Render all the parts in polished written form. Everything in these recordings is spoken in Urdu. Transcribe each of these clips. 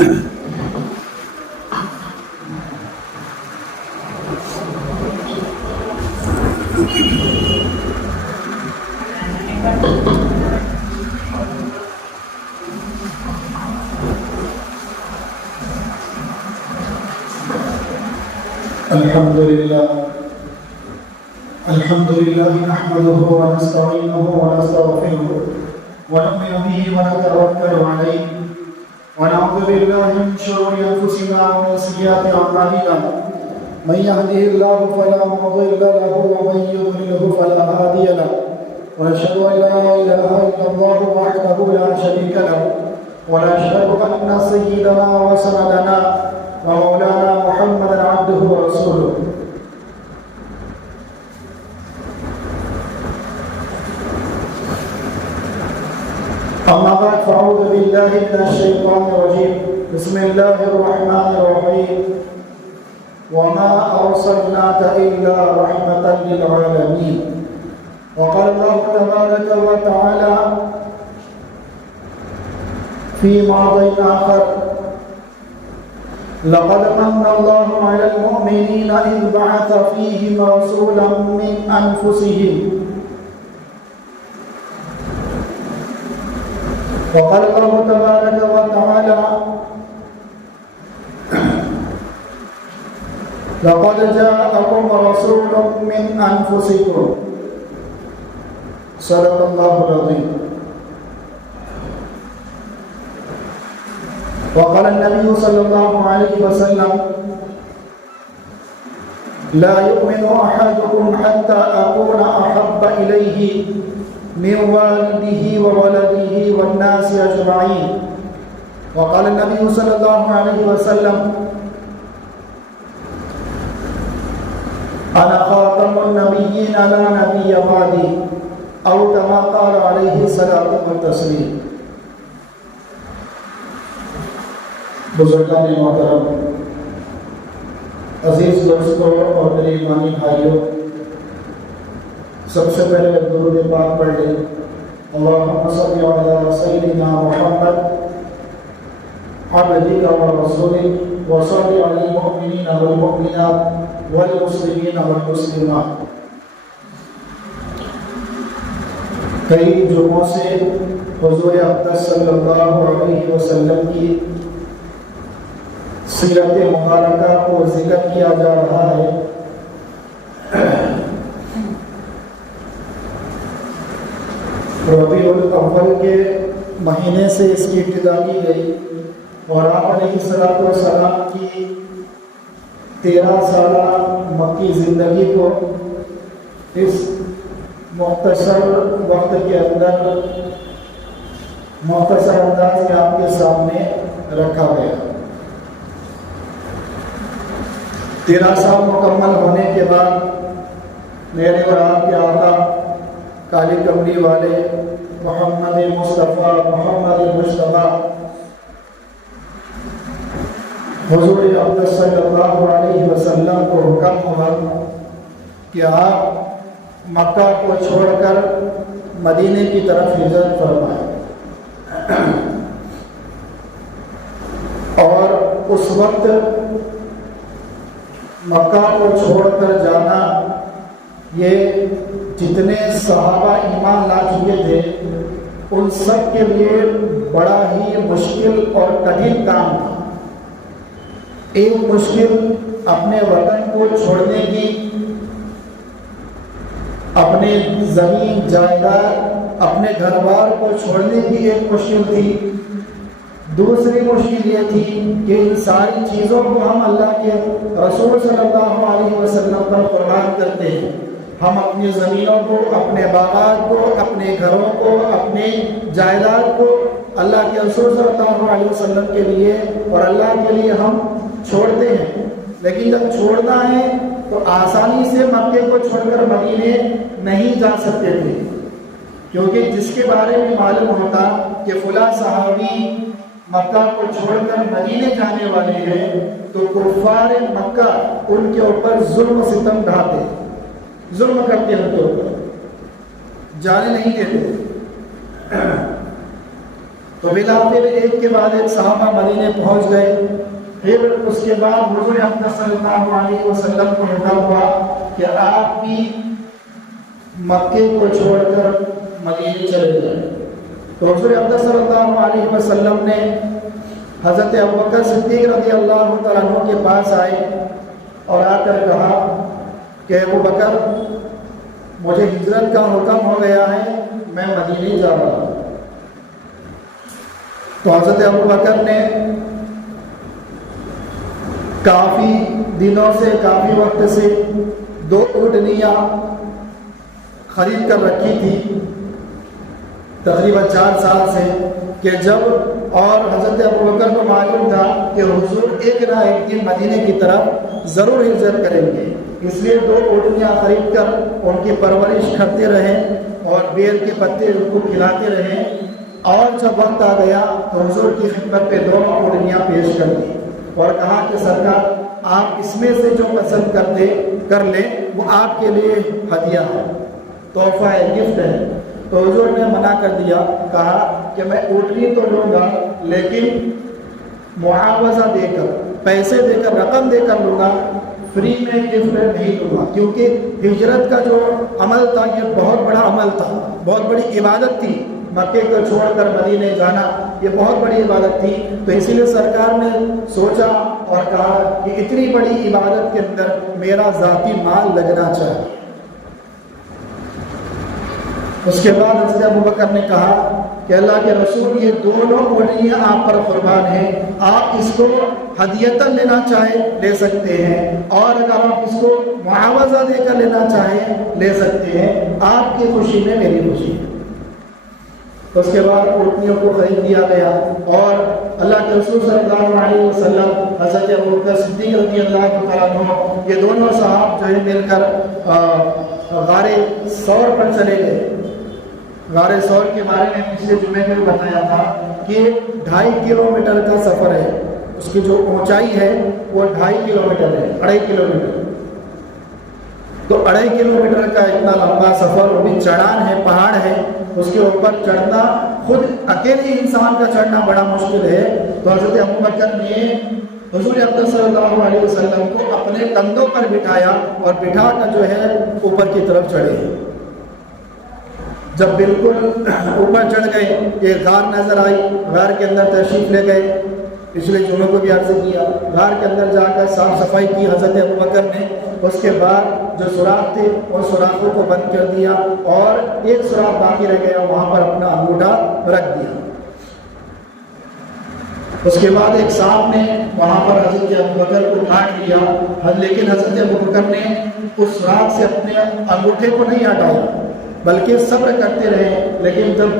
الحمد لله نحمده ونستعينه ونستغفره ونؤمن به ونتوكل عليه ونعوذ بالله من شرور انفسنا ومن سيئات اعمالنا من يهده الله فلا مضل له ومن يضلل فلا هادي له ونشهد ان لا اله الا الله وحده لا شريك له ونشهد ان سيدنا وسندنا ومولانا محمدا عبده ورسوله. أما بعد فأعوذ بالله من الشيطان الرجيم. بسم الله الرحمن الرحيم. وما أرسلناك إلا رحمة للعالمين. وقال الله تبارك وتعالى في موضع آخر: لقد من الله على المؤمنين إذ بعث فيهم رسولا من أنفسهم. وقال الله تبارك وتعالى: لقد جاءكم رسول من أنفسكم. صدق الله العظيم. وقال النبي صلى الله عليه وسلم: لا يؤمن أحدكم حتى أكون أحب إليه من والده وولده والناس أجمعين. وقال النبي صلى الله عليه وسلم: أنا خاتم النبيين لا نبي بعدي، أو كما قال عليه الصلاة والتسليم. بزرگان محترم، عزیز دوستوں اور میرے ایمانی بھائیوں، سب سے پہلے درود پاک پڑھ لیں. اللہم صلی علی سیدنا محمد عبدک و رسولک وصلی علی المؤمنین والمؤمنات والمسلمین والمسلمات. کئی جمعوں سے حضور اقدس صلی اللہ علیہ وسلم کی سیرت مبارکہ کو ذکر کیا جا رہا ہے. ربیع الاول کے مہینے سے اس کی ابتدا کی گئی اور آپ علیہ السلام کی 13 سالہ مکی زندگی کو اس مختصر وقت کے اندر مختصر انداز میں آپ کے سامنے رکھا گیا. 13 سال مکمل ہونے کے بعد میرے اور آپ کے آقا کالی کمری والے محمد مصطفیٰ محمد مصطفیٰ حضور اقدس صلی اللہ علیہ وسلم کو حکم ہوا کہ آپ مکہ کو چھوڑ کر مدینے کی طرف ہجرت فرمائیں. اور اس وقت مکہ کو چھوڑ کر جانا، یہ جتنے صحابہ ایمان لا چکے تھے ان سب کے لیے بڑا ہی مشکل اور کٹھن کام تھا. ایک مشکل اپنے وطن کو چھوڑنے کی، اپنے زمین جائیداد اپنے گھر بار کو چھوڑنے کی ایک مشکل تھی. دوسری مشکل یہ تھی کہ ان ساری چیزوں کو ہم اللہ کے رسول صلی اللہ علیہ وسلم پر قربان کرتے ہیں. ہم اپنی زمینوں کو، اپنے باغات کو، اپنے گھروں کو، اپنے جائیداد کو اللہ کے رسول صلی اللہ علیہ وسلم کے لیے اور اللہ کے لیے ہم چھوڑتے ہیں. لیکن جب چھوڑنا ہے تو آسانی سے مکے کو چھوڑ کر مدینے نہیں جا سکتے تھے، کیونکہ جس کے بارے میں معلوم ہوتا کہ فلاں صحابی مکہ کو چھوڑ کر مدینے جانے والے ہیں تو کفار مکہ ان کے اوپر ظلم و ستم ڈھاتے، ظلم کرتے ان کے اوپر، جانے نہیں دیتے. تو بلا پھر ایک کے بعد ایک صحابہ مدینے پہنچ گئے. پھر اس کے بعد حضور اقدس صلی اللہ علیہ وسلم کو حکم ہوا کہ آپ بھی مکے کو چھوڑ کر مدینے چلے جائیں. تو حضور اقدس صلی اللہ علیہ وسلم نے حضرت ابوبکر صدیق رضی اللہ تعالیٰ عنہ کے پاس آئے اور آ کر کہا کہ ابوبکر مجھے ہجرت کا حکم ہو گیا ہے، میں مدینے جا رہا ہوں. تو حضرت ابوبکر نے کافی دنوں سے، کافی وقت سے 2 اونٹنیاں خرید کر رکھی تھی، تقریباً 4 سال سے، کہ جب اور حضرت ابوبکر کو معلوم تھا کہ حضور ایک نہ ایک دن مدینے کی طرف ضرور ہجرت کریں گے، اس لیے 2 اونٹنیاں خرید کر ان کی پرورش کرتے رہے اور بیل کے پتے ان کو کھلاتے رہے. اور جب وقت آ گیا تو حضور کی خدمت پہ 2 اونٹنیاں پیش کر دی اور کہا کہ سرکار آپ اس میں سے جو پسند کر لیں وہ آپ کے لیے ہدیہ ہے، تحفہ ہے، گفٹ ہے. تو حضور نے منع کر دیا، کہا کہ میں اونٹنی تو لوں گا لیکن معاوضہ دے کر، پیسے دے کر، رقم دے کر لوں گا، فری میں گفٹ نہیں لوں گا. کیونکہ ہجرت کا جو عمل تھا یہ بہت بڑا عمل تھا، بہت بڑی عبادت تھی. مکے کو چھوڑ کر مدینے جانا یہ بہت بڑی عبادت تھی. تو اسی لیے سرکار نے سوچا اور کہا کہ اتنی بڑی عبادت کے اندر میرا ذاتی مال لگنا چاہیے. اس کے بعد حضرت ابوبکر نے کہا کہ اللہ کے رسول یہ دونوں اونٹنیاں آپ پر قربان ہیں، آپ اس کو ہدیتاً لینا چاہیں لے سکتے ہیں، اور اگر آپ اس کو معاوضہ دے کر لینا چاہیں لے سکتے ہیں. آپ کی خوشی میں میری خوشی ہے. اس کے بعد اونٹنیوں کو خرید دیا گیا اور اللہ کے رسول صلی اللہ علیہ وسلم، حضرت ابوبکر صدیق رضی اللہ تعالیٰ عنہ، یہ دونوں صاحب جو ہے مل کر غار ثور پر چلے گئے. غار ثور کے بارے میں پچھلے جمعے میں بتایا تھا کہ 2.5 کلومیٹر کا سفر ہے. اس کی جو اونچائی ہے وہ 2.5 کلومیٹر ہے، 2.5 کلومیٹر. تو 2.5 کلومیٹر کا اتنا لمبا سفر، وہ بھی چڑھان ہے، پہاڑ ہے، اس کے اوپر چڑھنا خود اکیلے انسان کا چڑھنا بڑا مشکل ہے. تو حضرت ابوبکر نے حضور اقدس صلی اللہ علیہ وسلم کو اپنے کندھوں پر بٹھایا اور بٹھا کر جو ہے اوپر کی طرف چڑھے. جب بالکل اوپر چڑھ گئے ایک غار نظر آئی، غار کے اندر تشریف لے گئے. پچھلے جمعوں کو بھی عرض کیا، غار کے اندر جا کر صاف صفائی کی حضرت ابوبکر نے. اس کے بعد جو سوراخ تھے ان سوراخوں کو بند کر دیا اور ایک سوراخ باقی رہ گیا، وہاں پر اپنا انگوٹھا رکھ دیا. اس کے بعد ایک سانپ نے وہاں پر حضرت ابوبکر کو کاٹ لیا، لیکن حضرت ابوبکر نے اس سوراخ سے اپنے انگوٹھے کو نہیں ہٹایا بلکہ صبر کرتے رہے. لیکن جب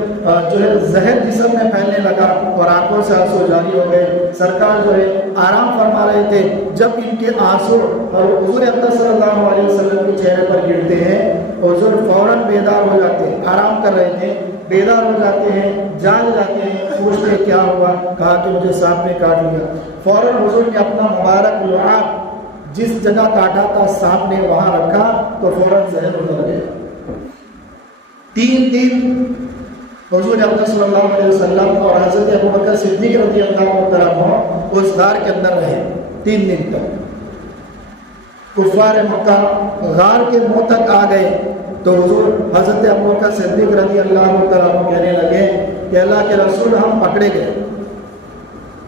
جو ہے زہر جسم میں پھیلنے لگا اور آنکھوں سے آنسو جاری ہو گئے، سرکار جو ہے آرام فرما رہے تھے. جب ان کے آنسو اور حضور اقدس صلی اللہ علیہ وسلم کے چہرے پر گرتے ہیں، حضور فوراً بیدار ہو جاتے ہیں. آرام کر رہے تھے، بیدار ہو جاتے ہیں، جاگ جاتے ہیں، پوچھتے کیا ہوا؟ کہا کہ مجھے سانپ نے کاٹ لیا. فوراً حضور نے اپنا مبارک لعاب جس جگہ کاٹا تھا سانپ نے وہاں رکھا تو فوراً زہر اتر گیا. 3 دن حضور اقدس صلی اللہ علیہ وسلم اور حضرت ابوبکر صدیق رضی اللہ تعالیٰ عنہ اس غار کے اندر رہے. 3 دن تک کفار مکہ غار کے منہ تک آ گئے. تو حضور حضرت ابوبکر صدیق رضی اللہ تعالیٰ عنہ کہنے لگے کہ اللہ کے رسول ہم پکڑے گئے.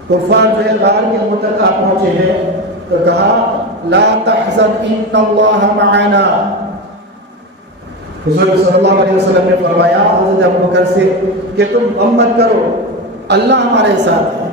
کفار جو ہے غار کے منہ تک آ پہنچے ہیں تو کہا لا تحزن ان اللہ معنا. حضور صلی اللہ علیہ وسلم نے فرمایا حضرت ابوبکر سے کہ تم غم مت کرو، اللہ ہمارے ساتھ ہے.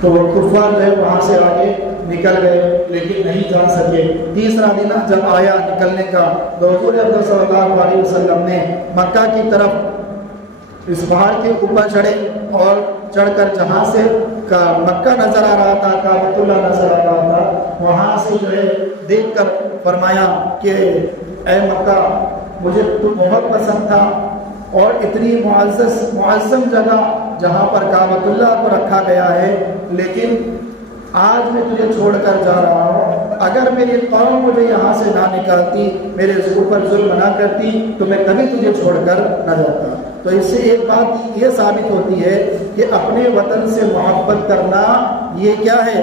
تو وہ کفار جو ہے وہاں سے آگے نکل گئے لیکن نہیں جا سکے. تیسرا دن جب آیا نکلنے کا تو حضور اقدس صلی اللہ علیہ وسلم نے مکہ کی طرف اس پہاڑ کے اوپر چڑھے اور چڑھ کر جہاں سے مکہ نظر آ رہا تھا، کعبۃ اللہ نظر آ رہا تھا، وہاں سے جو ہے دیکھ کر فرمایا کہ اے مکہ مجھے تو بہت پسند تھا اور اتنی معظم جگہ جہاں پر کعبۃ اللہ کو رکھا گیا ہے، لیکن آج میں تجھے چھوڑ کر جا رہا ہوں. اگر میری قوم مجھے یہاں سے نہ نکالتی، میرے اوپر ظلم نہ کرتی تو میں کبھی تجھے چھوڑ کر نہ جاتا. تو تو اس سے ایک بات یہ ثابت ہوتی ہے کہ اپنے وطن سے محبت کرنا یہ کیا ہے؟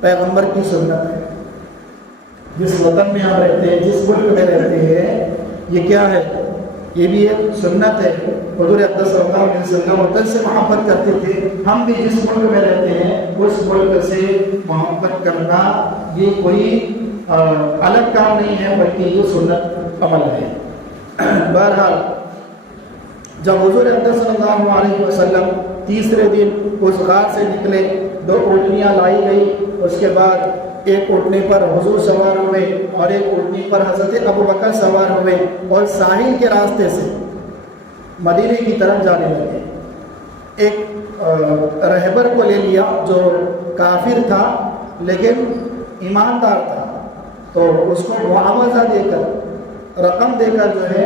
پیغمبر کی سنت ہے۔ جس وطن میں ہم رہتے ہیں، جس ملک میں رہتے ہیں، یہ کیا ہے؟ یہ بھی ایک سنت ہے۔ حضور اقدس صلی اللہ علیہ وسلم وطن سے محبت کرتے تھے، ہم بھی جس ملک میں رہتے ہیں اس ملک سے محبت کرنا یہ کوئی الگ کام نہیں ہے، بلکہ یہ سنت عمل ہے۔ بہرحال جب حضور اقدس صلی اللہ علیہ وسلم تیسرے دن اس غار سے نکلے، 2 اونٹنیاں لائی گئی، اس کے بعد ایک اونٹنی پر حضور سوار ہوئے اور ایک اونٹنی پر حضرت ابوبکر سوار ہوئے اور ساحل کے راستے سے مدینے کی طرف جانے لگے۔ ایک رہبر کو لے لیا جو کافر تھا لیکن ایماندار تھا، تو اس کو معاوضہ دے کر، رقم دے کر جو ہے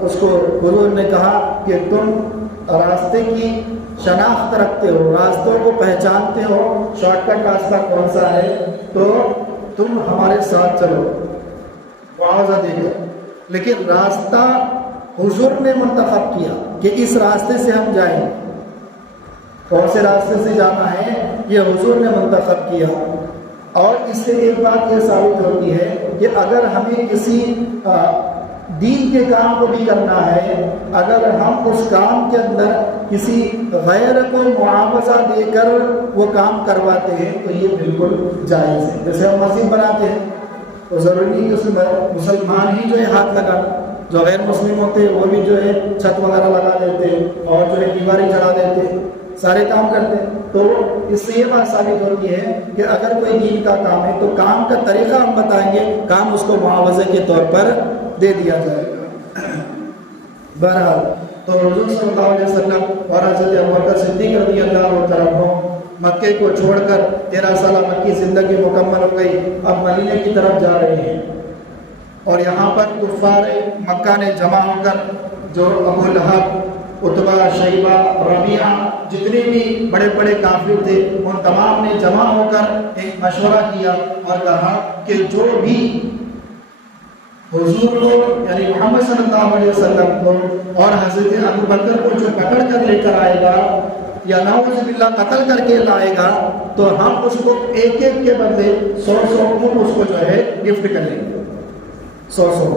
اس کو حضور نے کہا کہ تم راستے کی شناخت رکھتے ہو، راستوں کو پہچانتے ہو، شارٹ کٹ راستہ کون سا ہے، تو تم ہمارے ساتھ چلو، معاوضہ دے کر۔ لیکن راستہ حضور نے منتخب کیا کہ اس راستے سے ہم جائیں، کون سے راستے سے جانا ہے یہ حضور نے منتخب کیا۔ اور اس سے ایک بات یہ ثابت ہوتی ہے کہ اگر ہمیں کسی دین کے کام کو بھی کرنا ہے، اگر ہم اس کام کے اندر کسی غیر کو معاوضہ دے کر وہ کام کرواتے ہیں تو یہ بالکل جائز ہے۔ جیسے ہم مسجد بناتے ہیں تو ضروری نہیں کہ اس میں مسلمان ہی جو ہے ہاتھ لگا، جو غیر مسلم ہوتے ہیں وہ بھی جو ہے چھت وغیرہ لگا دیتے ہیں اور جو ہے دیواریں چڑھا دیتے ہیں، سارے کام کرتے ہیں۔ تو اس سے یہ بات ثابت ہوتی ہے کہ اگر کوئی دین کا کام ہے تو کام کا طریقہ ہم بتائیں گے، کام اس کو معاوضے کے طور پر دے دیا جائے گا۔ بہرحال تو حضور صلی اللہ علیہ وسلم اور حضرت ابوبکر صدیق رضی اللہ عنہ مکے کو چھوڑ کر 13 سالہ مکی زندگی مکمل ہو گئی، اب مدینے کی طرف جا رہے ہیں۔ اور یہاں پر کفار مکہ نے جمع ہو کر، جو ابو لہب، عتبہ، شیبہ، ربیعہ، جتنے بھی بڑے بڑے کافر تھے ان تمام نے جمع ہو کر ایک مشورہ کیا اور کہا کہ جو بھی حضور کو یعنی محمد صلی اللہ علیہ وسلم کو اور حضرت ابوبکر کو جو پکڑ کر لے کر آئے گا یا نعوذ باللہ قتل کر کے لائے گا تو ہم اس کو ایک ایک کے بدلے 100 اونٹ اس کو جو ہے گفٹ کریں گے، 100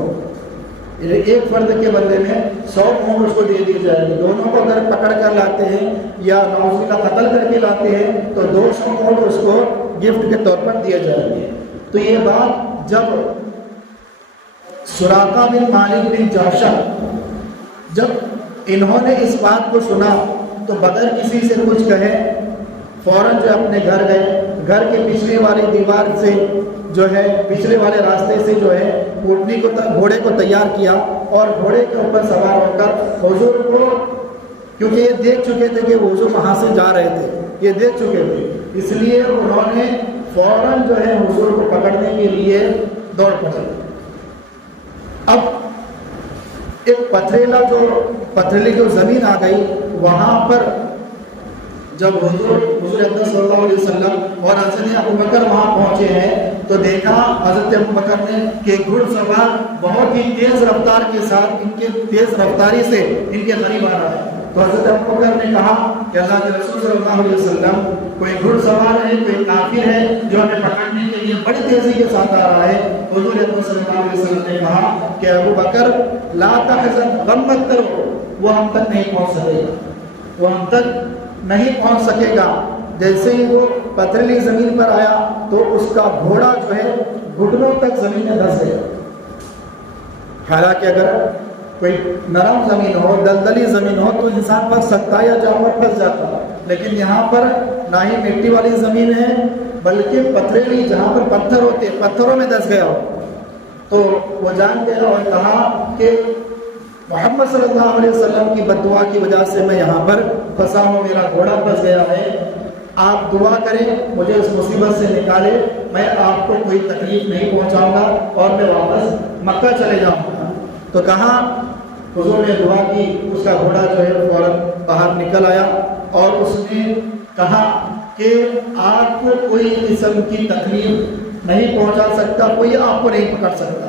ایک فرد کے بدلے میں 100 اونٹ اس کو دے دی جائے گی۔ دونوں کو اگر پکڑ کر لاتے ہیں یا نعوذ باللہ قتل کر کے لاتے ہیں تو 200 اونٹ اس کو گفٹ کے طور پر دیے جائیں گے۔ تو یہ بات جب سراقہ بن مالک بن جاشع جب انہوں نے اس بات کو سنا تو بغیر کسی سے کچھ کہے فوراً جو اپنے گھر گئے، گھر کے پچھلے والی دیوار سے جو ہے پچھلے والے راستے سے جو ہے اونٹنی کو گھوڑے کو تیار کیا اور گھوڑے کے اوپر سوار ہو کر حضور کو، کیونکہ یہ دیکھ چکے تھے کہ حضور وہاں سے جا رہے تھے، یہ دیکھ چکے تھے، اس لیے انہوں نے فوراً جو ہے حضور کو پکڑنے کے لیے دوڑ پڑے۔ اب ایک پتھریلی جو زمین آ گئی، وہاں پر جب حضور اقدس صلی اللہ علیہ وسلم اور حضرت ابوبکر وہاں پہنچے ہیں تو دیکھا حضرت ابوبکر نے کہ گھڑ سوار بہت ہی تیز رفتار کے ساتھ ان کے تیز رفتاری سے ان کے قریب آ رہا ہے۔ تو حضرت ابوبکر نے کہا کہ اللہ کے رسول صلی اللہ علیہ وسلم کوئی گھڑ سوار ہے، کوئی کافر ہے جو ہمیں پکڑنے کے لیے بڑی تیزی کے ساتھ آ رہا ہے۔ حضور اقدس صلی اللہ علیہ وسلم نے کہا کہ ابوبکر لا تحزن، غم مت کرو، وہ ہم تک نہیں پہنچ سکے گا، وہ ہم تک نہیں پہنچ سکے گا۔ جیسے ہی وہ پتھریلی زمین پر آیا تو اس کا گھوڑا جو ہے گھٹنوں تک زمین میں دھس گیا۔ حالانکہ اگر کوئی نرم زمین ہو، دلدلی زمین ہو تو انسان پھنس سکتا یا جانور پھنس جاتا، لیکن یہاں پر نہ ہی مٹی والی زمین ہے بلکہ پتھریلی، جہاں پر پتھر ہوتے پتھروں میں دھس گیا ہو۔ تو وہ جان گیا اور کہا کہ محمد صلی اللہ علیہ وسلم کی بد دعا کی وجہ سے میں یہاں پر پھنسا ہوں، میرا گھوڑا پھنس گیا ہے، آپ دعا کریں مجھے اس مصیبت سے نکالے، میں آپ کو کوئی تکلیف نہیں پہنچاؤں گا اور میں واپس مکہ چلے جاؤں گا۔ تو کہا حضور نے دعا کی، اس کا گھوڑا جو ہے فوراً باہر نکل آیا اور اس نے کہا کہ آپ کو کوئی قسم کی تکلیف نہیں پہنچا سکتا، کوئی آپ کو نہیں پکڑ سکتا۔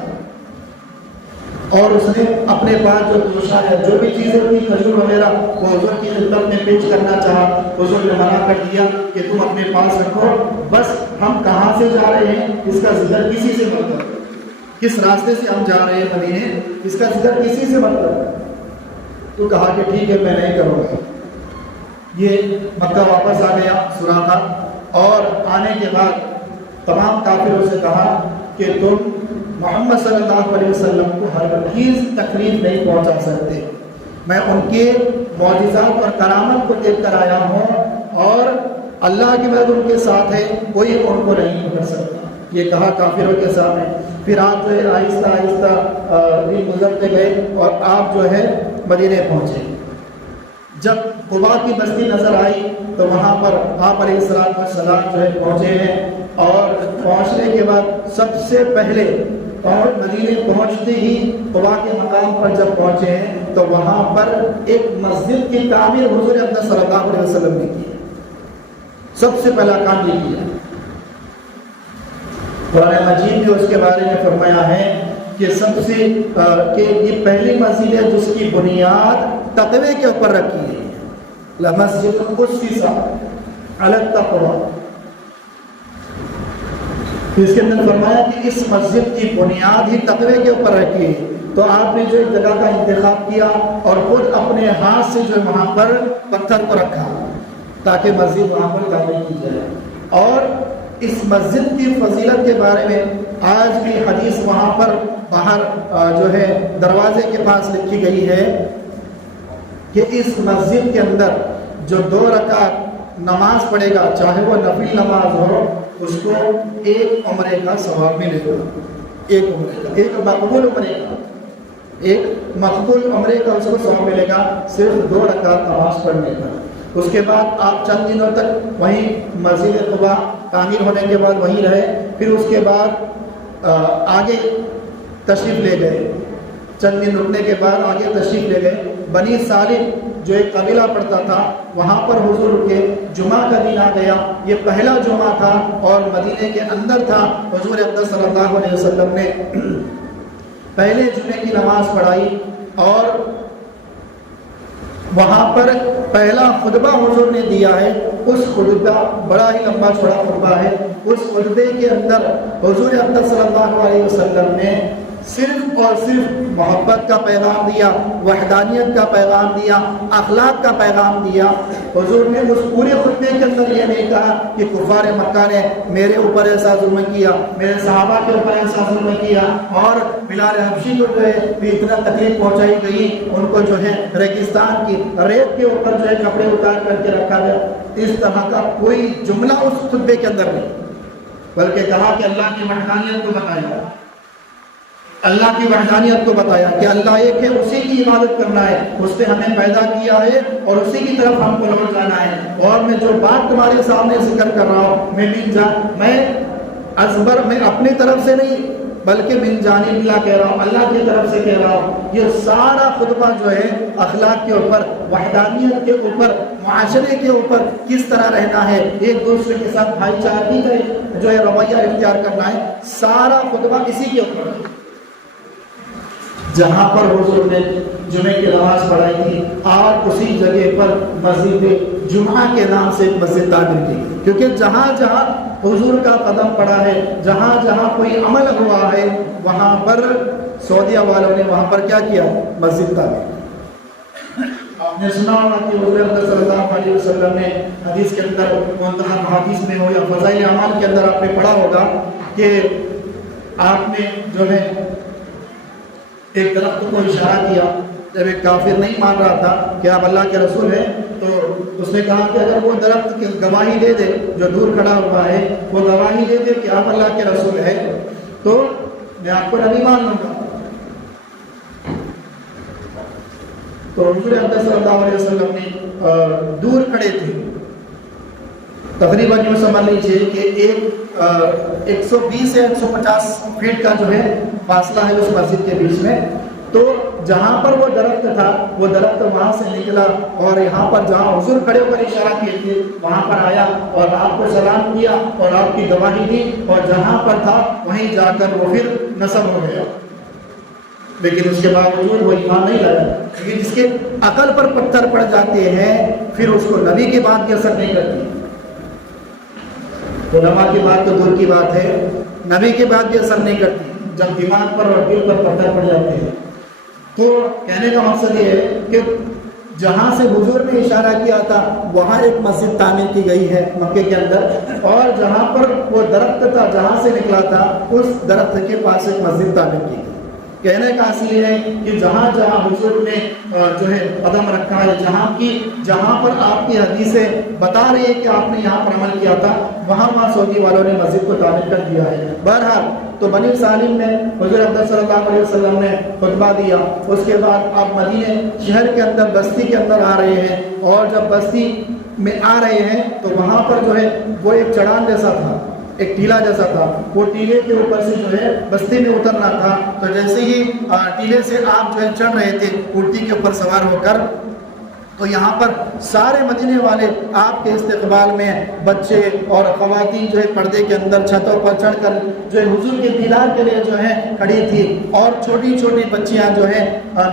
اور اس نے اپنے پاس جو دوشا ہے جو بھی چیزیں تھی کھجور وغیرہ وہ حضور کی خدمت میں پیش کرنا چاہا. حضور نے منع کر دیا کہ تم اپنے پاس رکھو, بس ہم کہاں سے جا رہے ہیں اس کا ذکر کسی سے مت کرو, کس راستے سے ہم جا رہے ہیں مدینے اس کا ذکر کسی سے مت کرو. تو کہا کہ ٹھیک ہے میں نہیں کروں گا. یہ مکہ واپس آ گیا سراقہ, اور آنے کے بعد تمام کافروں سے کہا کہ تم محمد صلی اللہ علیہ وسلم کو ہرگز تکلیف نہیں پہنچا سکتے. میں ان کے معجزات اور کرامت کو دیکھ کر آیا ہوں اور اللہ کی مدد ان کے ساتھ ہے, کوئی ان کو نہیں پکڑ سکتا. یہ کہا کافروں کے سامنے. پھر آپ جو ہے آہستہ آہستہ دن گزرتے گئے اور آپ جو ہے مدینے پہنچے. جب قباء کی بستی نظر آئی تو وہاں پر آپ علیہ السلام جو ہے پہنچے ہیں, اور پہنچنے کے بعد سب سے پہلے مدینے پہنچتے ہی قباء کے مقام پر جب پہنچے ہیں تو وہاں پر ایک مسجد کی تعمیر حضور اقدس صلی اللہ علیہ وسلم نے کی. سب سے پہلا کام یہ کیا. قرآن مجید میں اس کے بارے میں فرمایا ہے کہ سب سے کہ یہ پہلی مسجد ہے جس کی بنیاد تقوی کے اوپر رکھی ہے. لمسجد اسست علی التقوی. اس کے اندر فرمایا کہ اس مسجد کی بنیاد ہی تقوی کے اوپر رکھی ہے. تو آپ نے جو ایک جگہ کا انتخاب کیا اور خود اپنے ہاتھ سے جو وہاں پر پتھر کو رکھا تاکہ مسجد وہاں پر تعمیر کی جائے. اور اس مسجد کی فضیلت کے بارے میں آج بھی حدیث وہاں پر باہر جو ہے دروازے کے پاس لکھی گئی ہے کہ اس مسجد کے اندر جو 2 رکعت نماز پڑھے گا, چاہے وہ نفل نماز ہو, اس کو ایک عمرے کا ثواب ملے گا. ایک عمرے کا, ایک مقبول عمرے کا, ایک مقبول عمرے کا اس کو ثواب ملے گا صرف 2 رکعت نماز پڑھنے کا. اس کے بعد آپ چند دنوں تک وہیں مسجد قباء تعمیر ہونے کے بعد وہیں رہے. پھر اس کے بعد آگے تشریف لے گئے. چند دن رکنے کے بعد آگے تشریف لے گئے. بنی سالم جو ایک قبیلہ پڑتا تھا وہاں پر حضور رکے. جمعہ کا دن آ گیا, یہ پہلا جمعہ تھا اور مدینے کے اندر تھا. حضور اقدس صلی اللہ علیہ وسلم نے پہلے جمعے کی نماز پڑھائی اور وہاں پر پہلا خطبہ حضور نے دیا ہے. اس خطبہ بڑا ہی لمبا چوڑا خطبہ ہے. اس خطبے کے اندر حضور اقدس صلی اللہ علیہ وسلم نے صرف اور صرف محبت کا پیغام دیا, وحدانیت کا پیغام دیا, اخلاق کا پیغام دیا. حضور نے اس پورے خطبے کے اندر یہ نہیں کہا کہ کفار مکہ نے میرے اوپر ایسا ظلم کیا, میرے صحابہ کے اوپر ایسا ظلم کیا, اور بلال حبشی کو جو ہے اتنا تکلیف پہنچائی گئی, ان کو جو ہے ریگستان کی ریت کے اوپر جو ہے کپڑے اتار کر کے رکھا گیا. اس طرح کا کوئی جملہ اس خطبے کے اندر نہیں, بلکہ کہا کہ اللہ کی وحدانیت کو بتایا, اللہ کی وحدانیت کو بتایا کہ اللہ ایک ہے, اسی کی عبادت کرنا ہے, اس نے ہمیں پیدا کیا ہے اور اسی کی طرف ہم کو لوٹ جانا ہے. اور میں جو بات تمہارے سامنے ذکر کر رہا ہوں میں اپنی طرف سے نہیں بلکہ من جانب اللہ کہہ رہا ہوں, اللہ کی طرف سے کہہ رہا ہوں. یہ سارا خطبہ جو ہے اخلاق کے اوپر, وحدانیت کے اوپر, معاشرے کے اوپر کس طرح رہنا ہے, ایک دوسرے کے ساتھ بھائی چارگی کا جو ہے رویہ اختیار کرنا ہے, سارا خطبہ اسی کے اوپر. جہاں پر حضور نے جمعے کی نماز پڑھائی تھی اور اسی جگہ پر مسجد جمعہ کے نام سے ایک مسجد تعمیر کی, کیونکہ جہاں جہاں حضور کا قدم پڑا ہے, جہاں جہاں کوئی عمل ہوا ہے, وہاں پر سعودیہ والوں نے وہاں پر کیا کیا, مسجد تعمیر. آپ نے سنا ہوگا کہ حضور صلی اللہ علیہ وسلم نے حدیث کے اندر منتہی حدیث میں ہو یا فضائل اعمال کے اندر آپ نے پڑھا ہوگا کہ آپ نے جو ہے ایک درخت کو اشارہ کیا. جب ایک کافر نہیں مان رہا تھا کہ آپ اللہ کے رسول ہیں, تو اس نے کہا کہ اگر وہ درخت گواہی دے دے, جو دور کھڑا ہوا ہے وہ گواہی دے دے کہ آپ اللہ کے رسول ہیں, تو میں آپ کو نبی مان لوں گا. تو حضور اقدس صلی اللہ علیہ وسلم نے دور کھڑے تھے, تقریباً یوں سمجھ لیجیے کہ 120 سے 150 فیٹ کا جو ہے فاصلہ ہے اس مسجد کے بیچ میں. تو جہاں پر وہ درخت تھا وہ درخت وہاں سے نکلا اور یہاں پر جہاں حضور کھڑے ہو کر اشارہ کیے تھے وہاں پر آیا اور آپ کو سلام کیا اور آپ کی گواہی دی, اور جہاں پر تھا وہیں جا کر وہ پھر نصب ہو گیا. لیکن اس کے باوجود وہ ایمان نہیں لایا، کیونکہ جس کے عقل پر پتھر پڑ جاتے ہیں پھر اس کو نبی کی بات کی اثر نہیں کرتی۔ علماء کی بات تو دور کی بات ہے، نبی کی بات بھی اثر نہیں کرتی جب دماغ پر اور دل پر پتھر پڑ جاتے ہیں۔ تو کہنے کا مقصد یہ ہے کہ جہاں سے حضور نے اشارہ کیا تھا وہاں ایک مسجد تعمیر کی گئی ہے مکے کے اندر، اور جہاں پر وہ درخت تھا جہاں سے نکلا تھا اس درخت کے پاس ایک مسجد تعمیر کی گئی۔ کہنے کا حاصل یہ ہے کہ جہاں جہاں حضور نے جو ہے قدم رکھا ہے، جہاں پر آپ کی حدیثیں بتا رہی ہے کہ آپ نے یہاں پر عمل کیا تھا، وہاں سعودی والوں نے مسجد کو تعمیر کر دیا ہے۔ بہرحال تو بنی سالم میں حضور اقدس صلی اللہ علیہ وسلم نے خطبہ دیا، اس کے بعد آپ مدینے شہر کے اندر بستی کے اندر آ رہے ہیں، اور جب بستی میں آ رہے ہیں تو وہاں پر جو ہے وہ ایک چڑھان جیسا تھا، ایک ٹیلا جیسا تھا، وہ ٹیلے کے اوپر سے جو ہے بستی میں اترنا تھا۔ تو جیسے ہی ٹیلے سے آپ جو ہے چڑھ رہے تھے اونٹی کے اوپر سوار ہو کر، تو یہاں پر سارے مدینے والے آپ کے استقبال میں، بچے اور خواتین جو ہے پردے کے اندر چھتوں پر چڑھ کر جو ہے حضور کے دیدار کے لیے جو ہے کھڑی تھی، اور چھوٹی چھوٹی بچیاں جو ہیں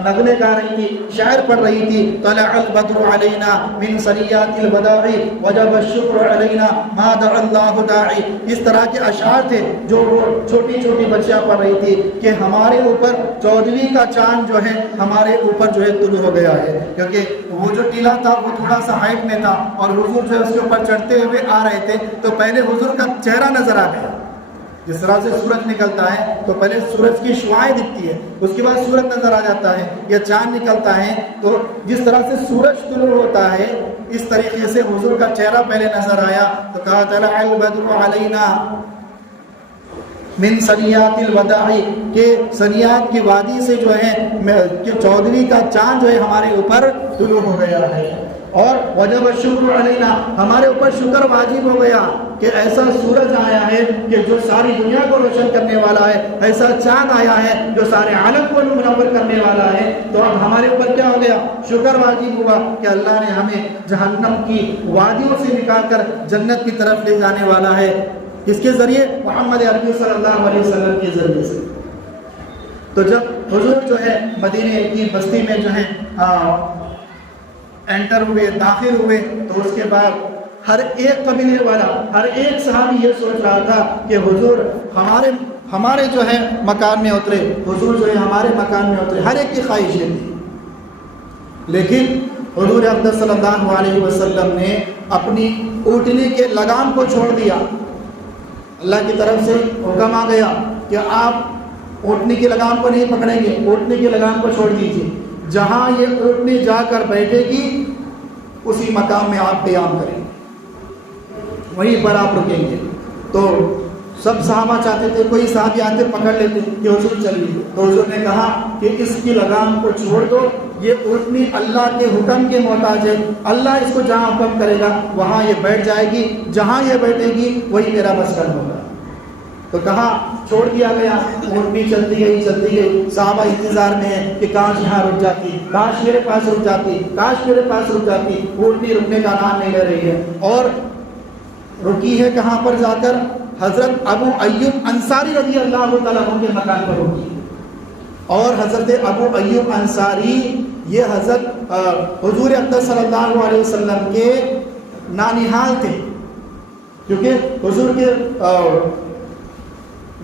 نغمے گا رہی تھی، شاعر پڑھ رہی تھی، طلع البدر علینا من ثنیات الوداع وجب الشکر علینا ما دعا اللہ داعی۔ اس طرح کے اشعار تھے جو وہ چھوٹی چھوٹی بچیاں پڑھ رہی تھی کہ ہمارے اوپر 14ویں کا چاند جو ہے ہمارے اوپر جو ہے طلوع ہو گیا ہے، کیونکہ وہ جو ٹیلا تھا وہ تھوڑا سا ہائٹ میں تھا، اور حضور جو ہے اس کے اوپر چڑھتے ہوئے آ رہے تھے، تو پہلے حضور کا چہرہ نظر آ گیا۔ جس طرح سے سورج نکلتا ہے تو پہلے سورج کی شعاعیں دکھتی ہے، اس کے بعد سورج نظر آ جاتا ہے، یا چاند نکلتا ہے، تو جس طرح سے سورج طلوع ہوتا ہے اس طریقے سے حضور کا چہرہ پہلے نظر آیا، تو کہا طلع البدر علینا من ثنیات الوداع، کہ ثنیات کی وادی سے جو ہے کہ 14ویں کا چاند جو ہے ہمارے اوپر طلوع ہو گیا ہے، اور وجب الشکر علینا، ہمارے اوپر شکر واجب ہو گیا کہ ایسا سورج آیا ہے کہ جو ساری دنیا کو روشن کرنے والا ہے، ایسا چاند آیا ہے جو سارے عالم کو منور کرنے والا ہے۔ تو اب ہمارے اوپر کیا ہو گیا؟ شکر واجب ہوا کہ اللہ نے ہمیں جہنم کی وادیوں سے نکال کر جنت کی طرف لے جانے والا ہے، کس کے ذریعے؟ محمد عربی صلی اللہ علیہ وسلم کے ذریعے سے۔ تو جب حضور جو ہے مدینے کی بستی میں جو ہے انٹر ہوئے، داخل ہوئے، تو اس کے بعد ہر ایک قبیلے والا، ہر ایک صحابی یہ سوچ رہا تھا کہ حضور ہمارے جو ہے مکان میں اترے، حضور جو ہے ہمارے مکان میں اترے، ہر ایک کی خواہش یہ تھی۔ لیکن حضور اقدس صلی اللہ علیہ وسلم نے اپنی اونٹنی کے لگام کو چھوڑ دیا۔ اللہ کی طرف سے حکم آ گیا کہ آپ اونٹنی کی لگام کو نہیں پکڑیں گے، اونٹنی کی لگام کو چھوڑ دیجیے، جہاں یہ اونٹنی جا کر بیٹھے گی اسی مقام میں آپ قیام کریں گے، وہیں پر آپ رکیں گے۔ تو سب صحابہ چاہتے تھے، کوئی صحابی آتے پکڑ لیتے کہ حضور چلیے، تو حضور نے کہا کہ اس کی لگام کو چھوڑ دو، یہ اونٹنی اللہ کے حکم کے محتاج ہے، اللہ اس کو جہاں حکم کرے گا وہاں یہ بیٹھ جائے گی، جہاں یہ بیٹھے گی وہی میرا مسکن ہوگا۔ تو کہا چھوڑ دیا گیا، اونٹنی چلتی گئی، صحابہ انتظار میں ہے کہ کاش یہاں رک جاتی، کاش میرے پاس رک جاتی، کاش میرے پاس رک جاتی، اونٹنی رکنے کا نام نہیں لے رہی ہے، اور رکی ہے کہاں پر جا کر؟ حضرت ابو ایوب انصاری رضی اللہ تعالیٰ عنہ کے مکان پر رکی، اور حضرت ابو ایوب انصاری یہ حضرت حضور اقدس صلی اللہ علیہ وسلم کے نانیحال تھے، کیونکہ حضور کے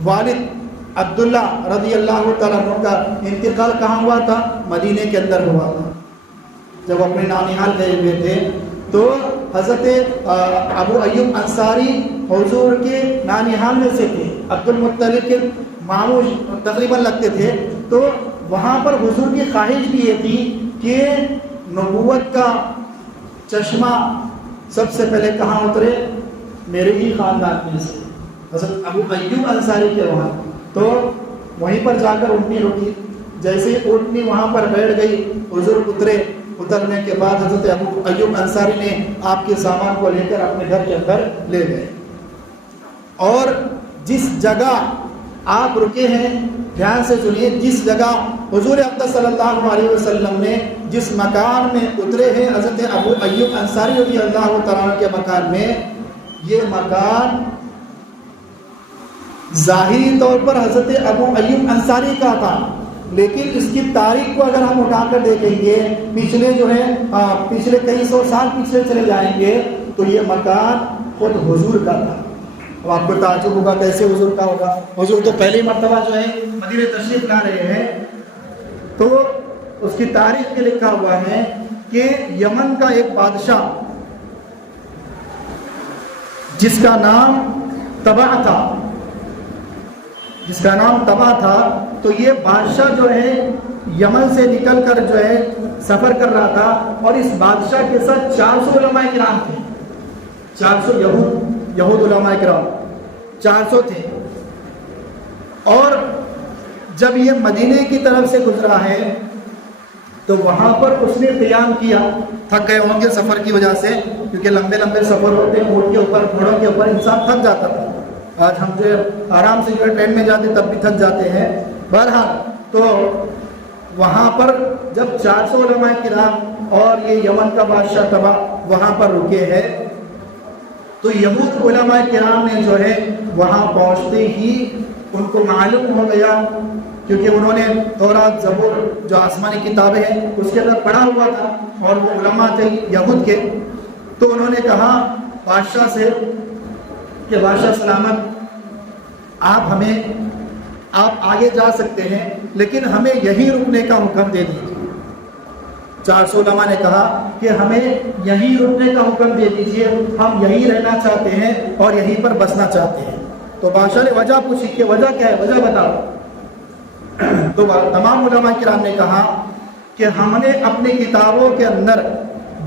والد عبداللہ رضی اللہ تعالیٰ عنہ کا انتقال کہاں ہوا تھا؟ مدینے کے اندر ہوا تھا۔ جب اپنے نانیحال گئے ہوئے تھے تو حضرت ابو ایوب انصاری حضور کے نانیحال میں سے تھے، عبد المطلب کے ماموں تقریباً لگتے تھے، تو وہاں پر حضور کی خواہش بھی یہ تھی کہ نبوت کا چشمہ سب سے پہلے کہاں اترے؟ میرے ہی خاندان میں سے، حضرت ابو ایوب انصاری کے وہاں۔ تو وہیں پر جا کر اونٹنی رکی، جیسے ہی اونٹنی وہاں پر بیٹھ گئی، حضور اترے، اترنے کے بعد حضرت ابو ایوب انصاری نے آپ کے سامان کو لے کر اپنے گھر کے اندر لے گئے، اور جس جگہ آپ رکے ہیں دھیان سے سنیے، جس جگہ حضور اقدس صلی اللہ علیہ وسلم نے جس مکان میں اترے ہیں حضرت ابو ایوب انصاری رضی اللہ تعالیٰ عنہ کے مکان میں، یہ مکان ظاہری طور پر حضرت ابو ایوب انصاری کا تھا، لیکن اس کی تاریخ کو اگر ہم اٹھا کر دیکھیں گے پچھلے جو ہے پچھلے کئی سو سال پیچھے چلے جائیں گے تو یہ مکان خود حضور کا تھا. اب آپ کو تعجب ہوگا کیسے حضور کا ہوگا؟ حضور تو پہلی مرتبہ جو ہے مدینے تشریف لا رہے ہیں. تو اس کی تاریخ میں لکھا ہوا ہے کہ یمن کا ایک بادشاہ جس کا نام تبع تھا تو یہ بادشاہ جو ہے یمن سے نکل کر جو ہے سفر کر رہا تھا اور اس بادشاہ کے ساتھ 400 علماء کرام تھے. 400 یہود علماء کرام 400 تھے. اور جب یہ مدینے کی طرف سے گزرا ہے تو وہاں پر اس نے قیام کیا. تھک گئے ہوں گے سفر کی وجہ سے, کیونکہ لمبے لمبے سفر ہوتے ہیں, اونٹ کے اوپر گھوڑوں کے اوپر انسان تھک جاتا تھا. آج ہم جو آرام سے جو ہے ٹرین میں جاتے تب بھی تھک جاتے ہیں. بہرحال تو وہاں پر جب 400 علماء کرام اور یہ یمن کا بادشاہ تبع وہاں پر رکے ہیں تو یہود علماء کرام نے جو ہے وہاں پہنچتے ہی ان کو معلوم ہو گیا, کیونکہ انہوں نے تورات زبور جو آسمانی کتابیں ہیں اس کے اندر پڑھا ہوا تھا اور وہ علماء تھے یہود کے. تو انہوں نے کہا بادشاہ سے کہ بادشاہ سلامت, آپ آگے جا سکتے ہیں لیکن ہمیں یہی رکنے کا حکم دے دیجیے. 400 علماء نے کہا کہ ہمیں یہی رکنے کا حکم دے دیجیے, ہم یہی رہنا چاہتے ہیں اور یہیں پر بسنا چاہتے ہیں. تو بادشاہ نے وجہ پوچھی کہ وجہ کیا ہے, وجہ بتاؤ. تو تمام علماء کرام نے کہا کہ ہم نے اپنی کتابوں کے اندر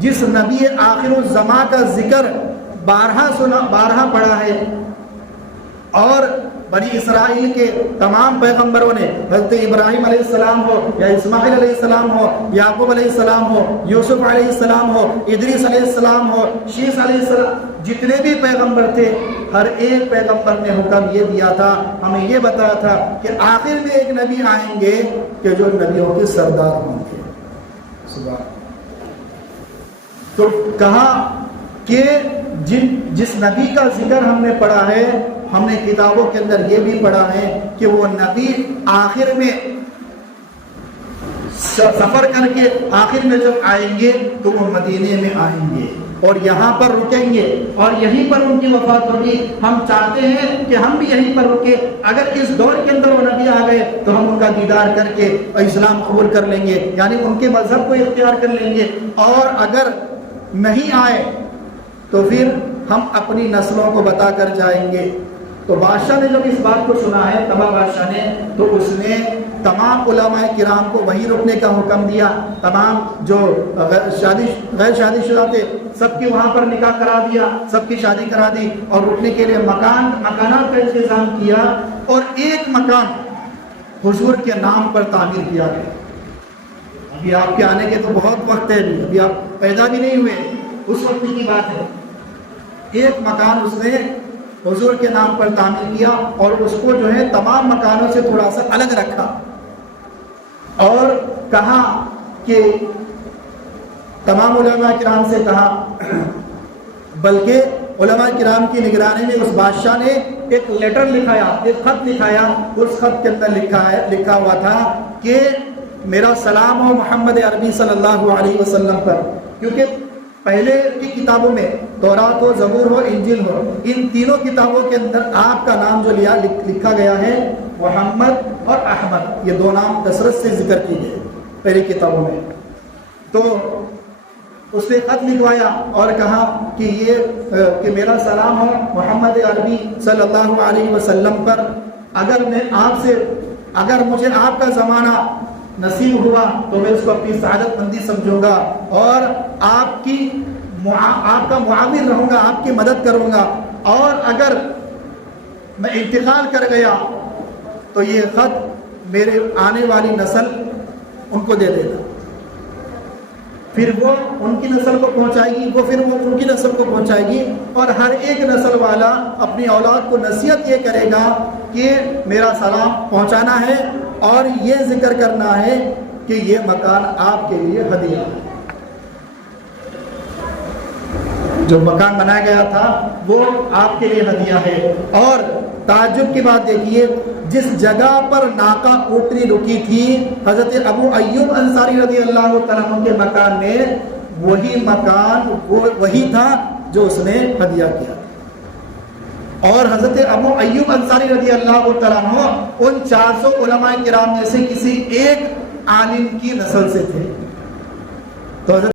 جس نبی آخر الزماں کا ذکر بارہا پڑھا ہے اور بنی اسرائیل کے تمام پیغمبروں نے, حضرت ابراہیم علیہ السلام ہو یا اسماعیل علیہ السلام ہو, یعقوب علیہ السلام ہو, یوسف علیہ السلام ہو, ادریس علیہ السلام ہو, شیس علیہ السلام, جتنے بھی پیغمبر تھے ہر ایک پیغمبر نے حکم یہ دیا تھا, ہمیں یہ بتایا تھا کہ آخر میں ایک نبی آئیں گے کہ جو نبیوں کے سردار ہوں گے. تو کہا کہ جس نبی کا ذکر ہم نے پڑھا ہے, ہم نے کتابوں کے اندر یہ بھی پڑھا ہے کہ وہ نبی آخر میں سفر کر کے آخر میں جب آئیں گے تو وہ مدینے میں آئیں گے اور یہاں پر رکیں گے اور یہیں پر ان کی وفات ہوگی. ہم چاہتے ہیں کہ ہم بھی یہیں پر رکے. اگر اس دور کے اندر وہ نبی آ گئے تو ہم ان کا دیدار کر کے اسلام قبول کر لیں گے, یعنی ان کے مذہب کو اختیار کر لیں گے. اور اگر نہیں آئے تو پھر ہم اپنی نسلوں کو بتا کر جائیں گے. تو بادشاہ نے جب اس بات کو سنا ہے, تبع بادشاہ نے, تو اس نے تمام علماء کرام کو وہیں رکنے کا حکم دیا. تمام جو غیر شادی شدہ تھے سب کی وہاں پر نکاح کرا دیا, سب کی شادی کرا دی اور رکنے کے لیے مکانات کا انتظام کیا. اور ایک مکان حضور کے نام پر تعمیر کیا گیا. ابھی آپ کے آنے کے تو بہت وقت ہے, ابھی آپ پیدا بھی نہیں ہوئے, اس وقت کی بات ہے. ایک مکان اس نے حضور کے نام پر تعمیر کیا اور اس کو جو ہے تمام مکانوں سے تھوڑا سا الگ رکھا اور کہا کہ تمام علماء کرام سے کہا, بلکہ علماء کرام کی نگرانی میں اس بادشاہ نے ایک لیٹر لکھایا, ایک خط لکھایا. اس خط کے اندر لکھا ہوا تھا کہ میرا سلام ہو محمد عربی صلی اللہ علیہ وسلم پر, کیونکہ پہلے کی کتابوں میں تورات ہو, زبور ہو, انجیل ہو, ان تینوں کتابوں کے اندر آپ کا نام جو لکھا گیا ہے محمد اور احمد, یہ دو نام کثرت سے ذکر کیے گئے پہلی کتابوں میں. تو اس نے خط لکھوایا اور کہا کہ میرا سلام ہو محمد عربی صلی اللہ علیہ وسلم پر. اگر مجھے آپ کا زمانہ نصیب ہوا تو میں اس کو اپنی سعادت مندی سمجھوں گا اور آپ کا معاون رہوں گا, آپ کی مدد کروں گا. اور اگر میں انتقال کر گیا تو یہ خط میرے آنے والی نسل ان کو دے دینا, پھر وہ ان کی نسل کو پہنچائے گی, وہ پھر وہ ان کی نسل کو پہنچائے گی. اور ہر ایک نسل والا اپنی اولاد کو نصیحت یہ کرے گا کہ میرا سلام پہنچانا ہے اور یہ ذکر کرنا ہے کہ یہ مکان آپ کے لیے ہدیہ ہے. جو مکان بنایا گیا تھا وہ آپ کے لیے ہدیہ ہے. اور تعجب کی بات دیکھیے، جس جگہ پر ناقہ اونٹنی رکی تھی حضرت ابو ایوب انصاری رضی اللہ تعالیٰ عنہ کے مکان میں، وہی مکان وہی تھا جو اس نے ہدیہ کیا تھا۔ اور حضرت ابو ایوب انصاری رضی اللہ تعالیٰ عنہ ان 400 علماء کرام میں سے کسی ایک عالم کی نسل سے تھے۔ تو حضرت